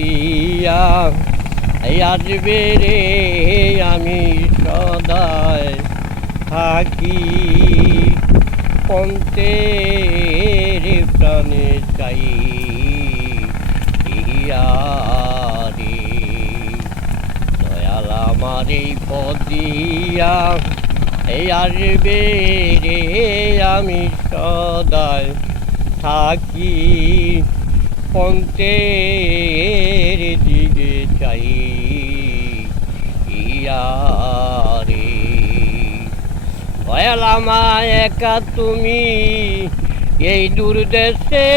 দিয়া। আসবে রে আমি সদায় থাকি। পন্তের প্রাণে চাই ইয়ারে দয়াল আমার এই পদিয়া এই আসবে রে আমি সদায় থাকি। পন্তের দিকে চাই ইয়ারে। দয়াল আমায় একা তুমি এই দূর দেশে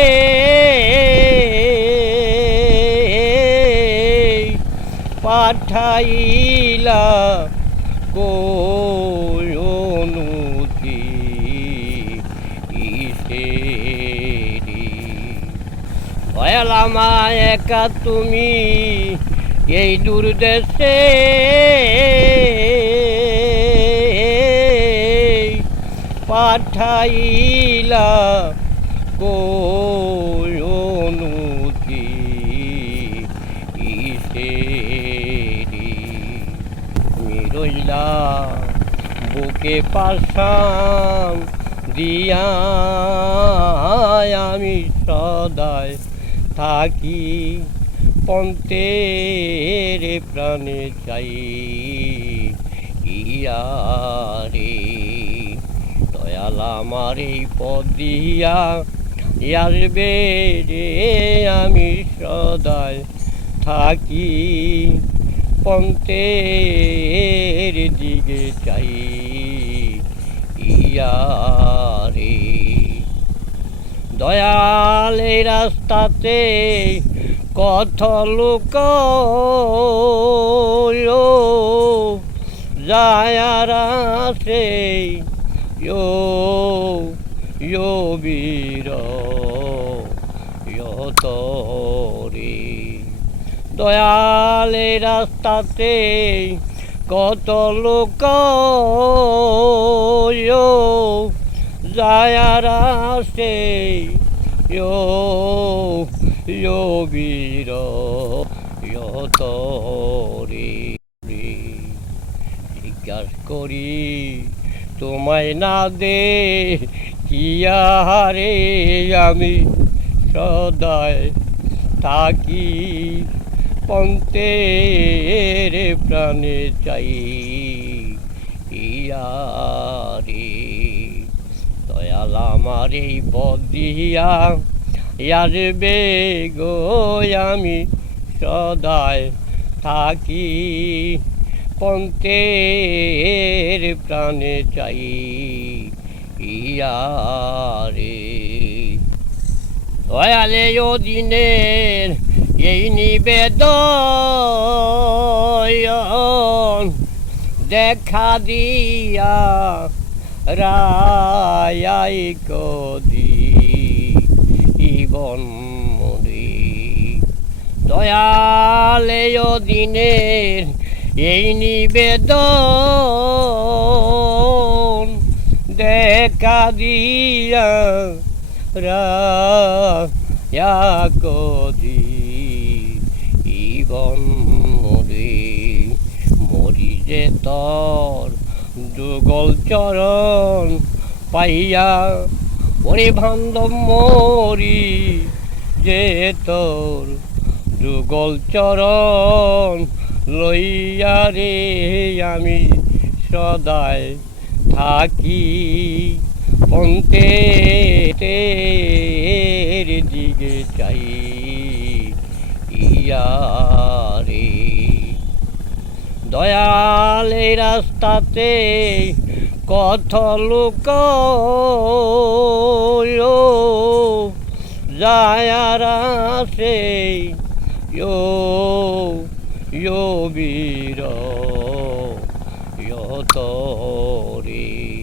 পাঠাইলা কোয়নুতি আমায় একা তুমি এই দূর দেশে পাঠাইলা কোয়নুতি ইসেরি। তুমি রইলা বুকে পাশাম দিয়া আমি সদায় থাকি, পন্তের প্রাণে চাই। ইয়ারে, দয়াল আমার এই পদ দিয়া আসবে রে, আমি সদায় থাকি, পন্তের দিকে চাই। ইয়ারে দয়াল এই রাস্তাতে কত লোক যায়ারা সে ইয়ো ইয়ো বীর তরে। দয়ালে রাস্তাতে কত লোক যায়ারা সে ইয়ো ইয়ো বীর ইয়ো তরে জিজ্ঞাস করি, তোমায় না দে কিয়ারে আমি? সদায় থাকি পন্তের প্রাণে চাই ইয়ারে আমার এই পদ দিয়া আসবে গো আমি সদায় থাকি। পন্তের প্রাণে চাই ইয়ারে। দয়ালে ও দিনের এই নিবেদন দেখা দিয়া রায়াই কদি, ইবন মরি দয়ালে দিনের এই নিবেদন দেখা দিয়া রায়া কদি, ইবন মরি মরি যে তর যুগল চরণ পাইয়া ওরে বান্ধব মরি, যে তোর যুগল চরণ লইয়া রে, আমি সদায় থাকি পন্তে দিকে চাই ইয়ারে দয়ালে রাস্তাতে কত লোক যায়ারা সে ইয়ো ইয়ো বীর তরে।